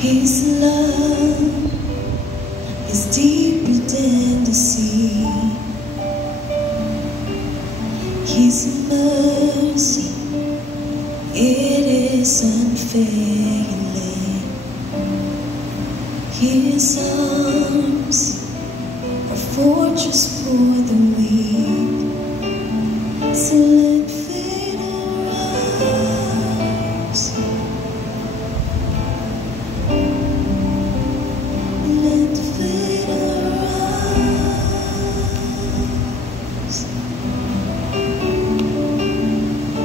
His love is deeper than the sea. His mercy, it is unfailing. His arms are fortress for the weak. So let faith arise. Let faith arise.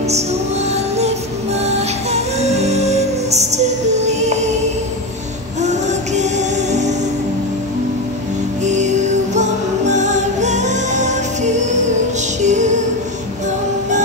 So I lift my hands to believe again. You are my refuge, you are my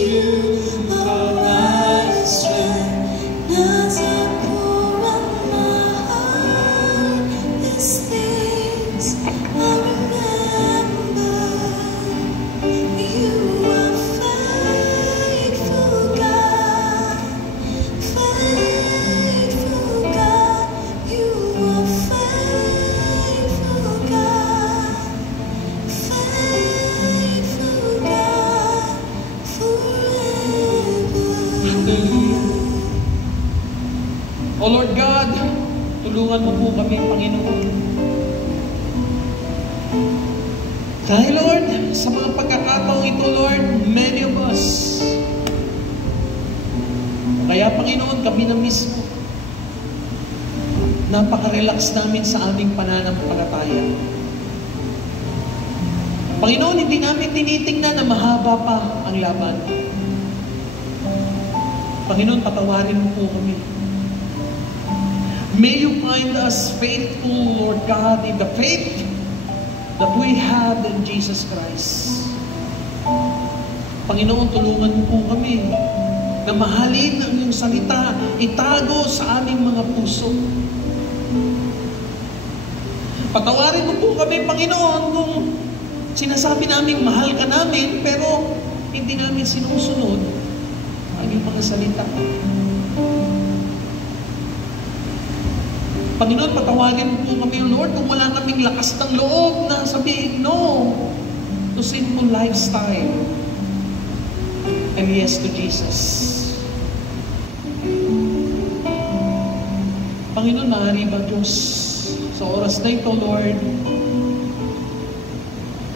you are my strength. Nasa pura mahal, these things I remember. You are faithful God, faithful God. You are faithful God, faithful God, forever. O Lord God, tulungan mo po kami, Panginoon. Dahil Lord, sa mga pagkakataong ito, Lord, many of us, kaya Panginoon, kami na mismo, napaka-relax namin sa aming pananampalataya. Panginoon, hindi namin tinitingnan na mahaba pa ang laban. Panginoon, patawarin mo po kami. May you find us faithful, Lord God, in the faith that we have in Jesus Christ. Panginoon, tulungan mo po kami na mahalin ang iyong salita, itago sa aming mga puso. Patawarin mo po kami, Panginoon, kung sinasabi namin mahal ka namin, pero hindi namin sinusunod ang iyong mga salita. Panginoon, patawarin mo po kami, Lord, kung wala kaming lakas ng loob na sabihin no to sinful lifestyle and yes to Jesus. Panginoon, maaari ba Diyos, sa oras na ito, Lord,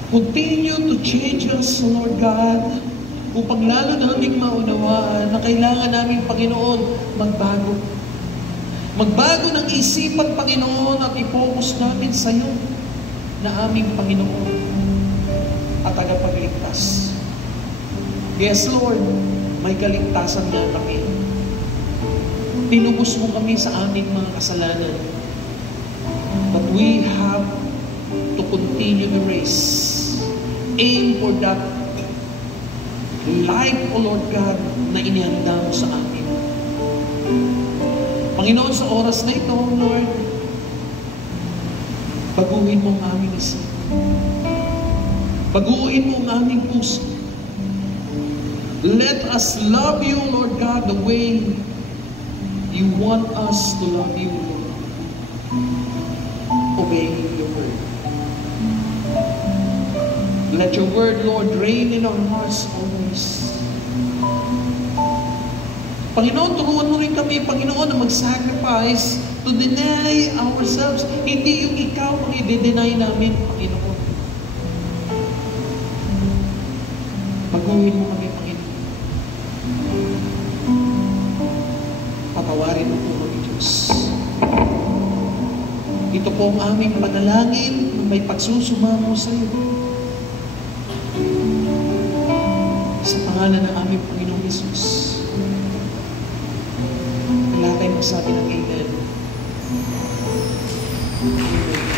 continue to change us, Lord God, upang lalo naming maunawaan na kailangan namin, Panginoon, magbago. Magbago ng isipan, Panginoon, at i-focus namin sa iyo na aming Panginoon at tagapagligtas. Yes, Lord, may kaligtasan nga kami. Tinubos mo kami sa aming mga kasalanan. But we have to continue the race. Aim for that life, O Lord God, na inihanda mo sa amin. Panginoon, sa oras na ito, Lord, baguhin mo ang aming isip. Baguhin mo ang aming puso. Let us love you, Lord God, the way you want us to love you, Lord. Obeying your word. Let your word, Lord, reign in our hearts always. Panginoon, turuan mo rin kami, Panginoon, na mag-sacrifice to deny ourselves. Hindi yung ikaw ang i-deny namin, Panginoon. Baguhin mo kami, Panginoon. Patawarin mo po kami, Diyos. Ito po ang aming panalangin na may pagsusumamo sa iyo. Sa pangalan ng aming Panginoong Hesus. Lahat ay magsabi ng amen. Amen.